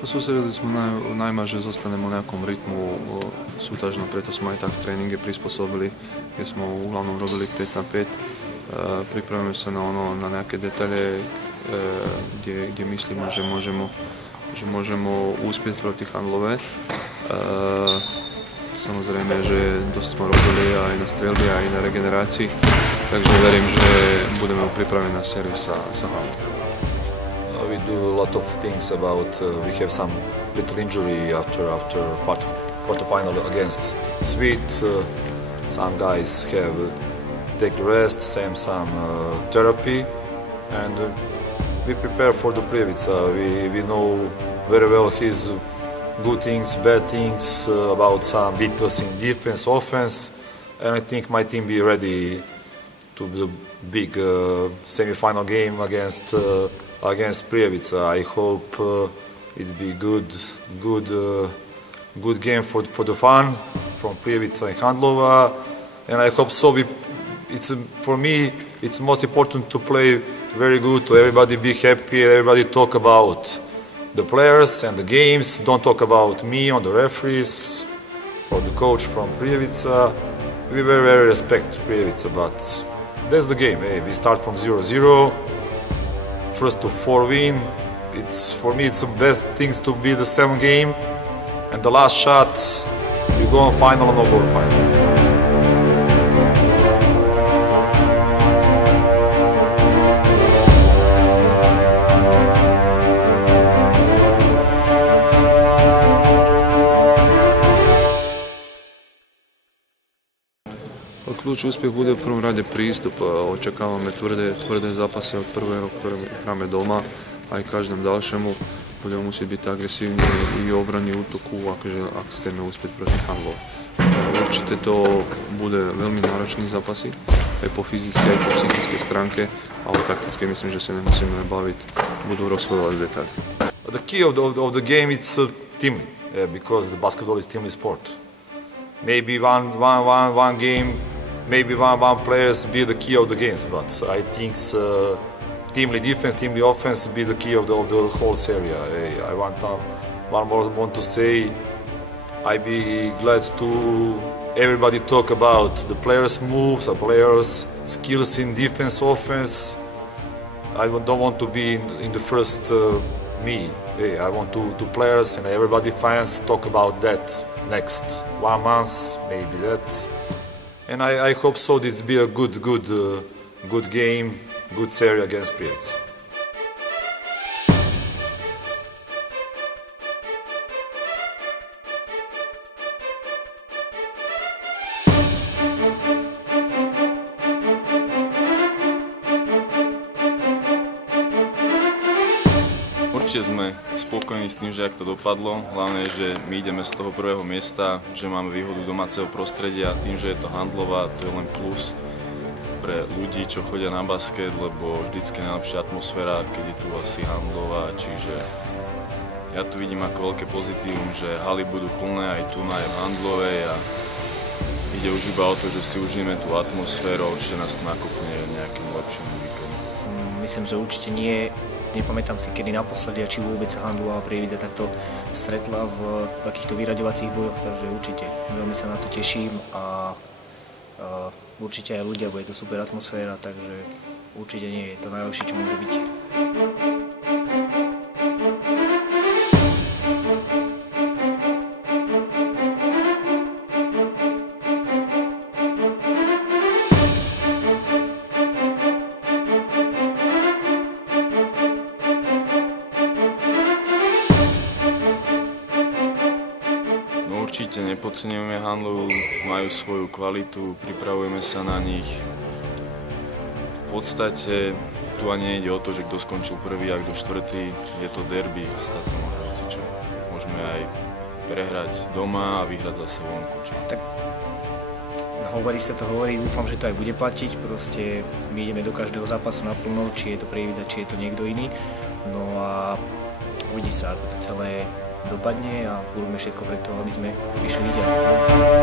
Sústredili sme najmä, že zostaneme v nejakom rytmu súťažnom, preto sme aj tak v tréninge prispôsobili, kde sme v hlavnom robili 5-5. Pripravujeme sa na nejaké detaily, kde myslíme, že môžeme uspieť proti Handlove. Samozrejme, že dosť sme robili aj na streľbe, aj na regenerácii, takže verím, že budeme pripravení na sériu sa Handlove. We do a lot of things about, we have some little injury after quarterfinal against Sweet. Some guys have take rest, some therapy, and we prepare for the Prievidza. We know very well his good things, bad things, about some details in defense, offense, and I think my team be ready to the big semi-final game against Prievidza. I hope it be good game for the fun from Prievidza and Handlova, and I hope so. For me, it's most important to play very good, to everybody be happy, everybody talk about the players and the games, don't talk about me or the referees, for the coach from Prievidza. We very respect Prievidza, but that's the game. Hey, we start from 0-0. First to 4 win. For me it's the best things to be the 7th game, and the last shot you go on final or no go final. Kľúč úspech bude v prvom rade prístup. Očakávame tvrdé zápasy od prvého, ktoré hráme doma, aj každému ďalšiemu. Budeme musieť byť agresívni i v obrane útoku, akože ak chceme uspieť proti Handlove. Určite to bude veľmi náročný zápasy, aj po fyzickej, aj po psychickej stránke, ale taktické myslím, že sa nemusíme baviť, budú rozhodovať detaily. The key of the game is team, because the basketball is teamly sport. Maybe one game, maybe one players be the key of the games, but I think teamly defense, teamly offense be the key of the whole series. I want to say, I be glad to everybody talk about the players' moves, the players' skills in defense, offense. I don't want to be in the first me. I want to players and everybody fans talk about that next 1 month, maybe that. And I hope so. This be a good game, good series against Prievidza. Určite sme spokojní s tým, že ak to dopadlo. Hlavne je, že my ideme z toho prvého miesta, že máme výhodu domáceho prostredia a tým, že je to Handlova, to je len plus pre ľudí, čo chodia na basket, lebo vždycky je najlepšia atmosféra, keď je tu asi Handlova, čiže ja tu vidím ako veľké pozitívum, že haly budú plné aj tu aj v Handlove a ide už iba o to, že si užijeme tú atmosféru a určite nás to nakopne nejakým lepším výkonom. Myslím, že určite nie. Nepamätám si, kedy naposledy a či vôbec sa Handlova a Prievidza takto stretla v takýchto vyraďovacích bojoch, takže určite veľmi sa na to teším a určite aj ľudia, bude to super atmosféra, takže určite nie je to najlepšie, čo môže byť. Určite nepodceňujeme Handlovu, majú svoju kvalitu, pripravujeme sa na nich. V podstate tu ani nejde o to, že kto skončil prvý a kto štvrtý. Je to derby, stať sa môže hocičo. Môžeme aj prehrať doma a vyhrať zase vonku. Tak hovorí sa to, dúfam, že to aj bude platiť. Proste my ideme do každého zápasu naplno, či je to Prievidza, či je to niekto iný. No a uvidí sa, ako to celé dopadne a urobíme všetko preto, aby sme vyšli víťazom.